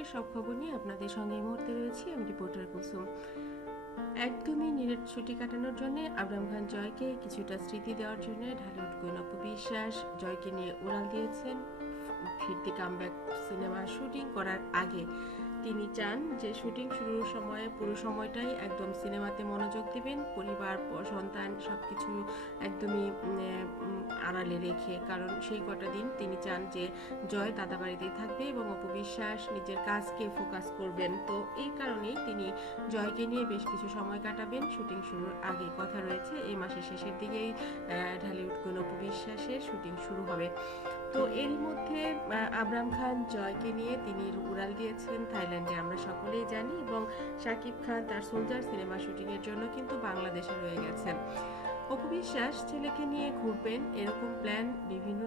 আজকের সব খবর নিয়ে আপনাদের সঙ্গে এই মুহূর্তে রয়েছি, আমি রিপোর্টার কুসুম। একদমই নিরেট ছুটি কাটানোর জন্য আবরাম খান জয়কে কিছুটা স্মৃতি দেওয়ার জন্য ঢালিউড কুইন অপু বিশ্বাস জয়কে নিয়ে উড়াল দিয়েছেন, ফিরতি কামব্যাক সিনেমা শুটিং করার আগে। তিনি চান যে শুটিং শুরুর সময়ে পুরো সময়টাই একদম সিনেমাতে মনোযোগ দিবেন পরিবার সন্তান সবকিছু একদমই উম, উম, আড়ালে রেখে। কারণ সেই কটা দিন তিনি চান যে জয় দাদা বাড়িতেই থাকবে এবং অপু বিশ্বাস নিজের কাজকে ফোকাস করবেন। তো এই কারণেই তিনি জয়কে নিয়ে বেশ কিছু সময় কাটাবেন। শুটিং শুরুর আগে কথা রয়েছে এই মাসের শেষের দিকেই ঢালিউড কোন অপু বিশ্বাসের শুটিং শুরু হবে। তো এরই মধ্যে আবরাম খান জয়কে নিয়ে তিনি উড়াল দিয়েছেন থাইল্যান্ডে আমরা সকলেই জানি এবং শাকিব খান তার সোলজার সিনেমা শুটিংয়ের জন্য কিন্তু বাংলাদেশে রয়ে গেছেন। অপু বিশ্বাস ছেলেকে নিয়ে ঘুরবেন, এরকম প্ল্যান বিভিন্ন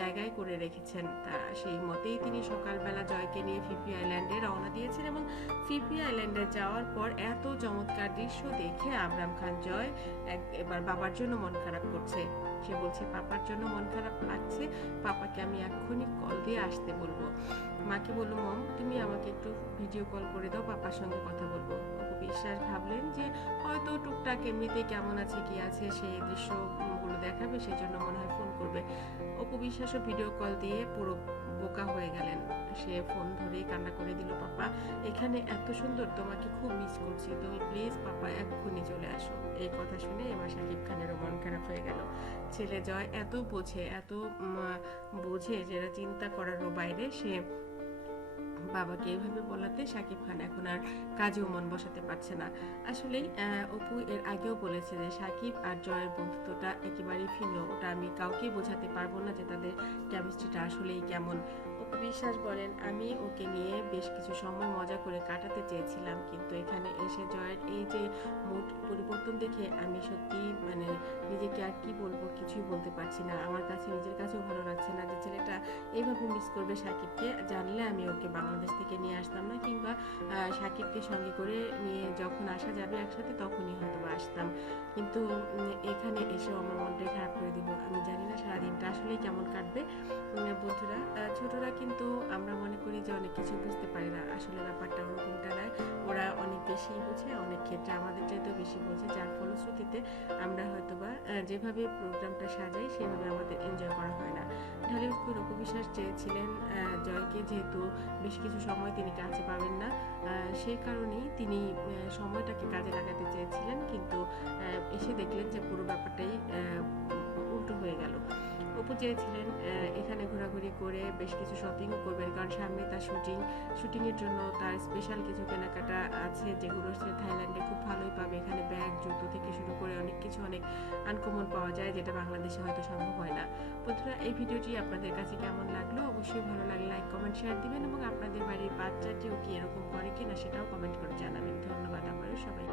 জায়গায় করে রেখেছেন। তা, সেই মতেই তিনি সকালবেলা জয়কে নিয়ে ফিফি আইল্যান্ডে রওনা দিয়েছেন এবং ফিফি আইল্যান্ডে যাওয়ার পর এত চমৎকার দৃশ্য দেখে আবরাম খান জয় এবার বাবার জন্য মন খারাপ করছে। সে বলছে, পাপার জন্য মন খারাপ লাগছে পাপাকে আমি এক্ষুনি কল দিয়ে আসতে বলব। মাকে বলল, মম, তুমি আমাকে একটু ভিডিও কল করে দাও, পাপার সঙ্গে কথা বলব। বিশ্বাস ভাবলেন যে, হয়তো টুকটাক এমনিতে কেমন আছে, কি আছে সেই দৃশ্যগুলো দেখাবে সেই জন্য মনে হয় ফোন করবে। অপু বিশ্বাসও ভিডিও কল দিয়ে পুরো বোকা হয়ে গেলেন। সে ফোন ধরেই কান্না করে দিল, পাপা, এখানে এত সুন্দর, তোমাকে খুব মিস করছি। তুমি প্লিজ পাপা, এক্ষুনি চলে আসো। এই কথা শুনে এবার শাকিব খানেরও মন খারাপ হয়ে গেল। ছেলে জয় এত বোঝে এত বোঝে যেটা চিন্তা করারও বাইরে। সে বাবাকে এইভাবে বলাতে শাকিব খান এখন আর কাজেও মন বসাতে পারছে না। আসলে অপু এর আগেও বলেছে যে শাকিব আর জয়ের বন্ধুত্বটা একেবারেই ভিন্ন। ওটা আমি কাউকে বোঝাতে পারব না যে তাদের কেমিস্ট্রিটা আসলেই কেমন। অপু বিশ্বাস বলেন আমি ওকে নিয়ে বেশ কিছু সময় মজা করে কাটাতে চেয়েছিলাম, কিন্তু এখানে এসে জয়ের এই যে মুড পরিবর্তন দেখে আমি সত্যি মানে নিজেকে আর কি বলব কিছুই বলতে পারছি না। আমার কাছে নিজের কাছেও ভালো লাগছে না যে ছেলেটা এইভাবে মিস করবে সাকিবকে। জানলে আমি ওকে বাংলাদেশ থেকে নিয়ে আসতাম না কিংবা সাকিবকে সঙ্গে করে নিয়ে যখন আসা যাবে একসাথে তখনই হয়তো বা আসতাম। কিন্তু এখানে এসেও আমার মনটাই খারাপ করে দিব আমি জানি না সারাদিনটা আসলেই কেমন কাটবে। বন্ধুরা ছোটরা কিন্তু আমরা মনে করি যে অনেক কিছু বুঝতে পারে না। আসলে ব্যাপারটা ওরকমটা নয় ওরা বেশি বোঝে অনেক ক্ষেত্রে আমাদের চাইতেও বেশি বোঝে। যার ফলশ্রুতিতে আমরা হয়তো বা যেভাবে প্রোগ্রামটা সাজাই, সেভাবে আমাদের এনজয় করা হয় না। ঢালিউডকে কুইন বিশ্বাস চেয়েছিলেন জয়কে যেহেতু বেশ কিছু সময় তিনি কাছে পাবেন না সেই কারণেই তিনি সময়টাকে কাজে লাগাতে চেয়েছিলেন। কিন্তু এসে দেখলেন যে পুরো ব্যাপারটাই অপু চেয়েছিলেন এখানে ঘোরাঘুরি করে বেশ কিছু শপিংও করবেন, কারণ সামনে তার শুটিং শুটিংয়ের জন্য তার স্পেশাল কিছু কেনাকাটা আছে, যেগুলো সে থাইল্যান্ডে খুব ভালোই পাবে। এখানে ব্যাগ জুতো থেকে শুরু করে অনেক কিছু, অনেক আনকমন পাওয়া যায়, যেটা বাংলাদেশে হয়তো সম্ভব হয় না। বন্ধুরা, এই ভিডিওটি আপনাদের কাছে কেমন লাগল? অবশ্যই ভালো লাগলে লাইক কমেন্ট শেয়ার দিবেন, এবং আপনাদের বাড়ির বাচ্চাটিও কি এরকম করে কিনা সেটাও কমেন্ট করে জানাবেন। ধন্যবাদ আবারও সবাই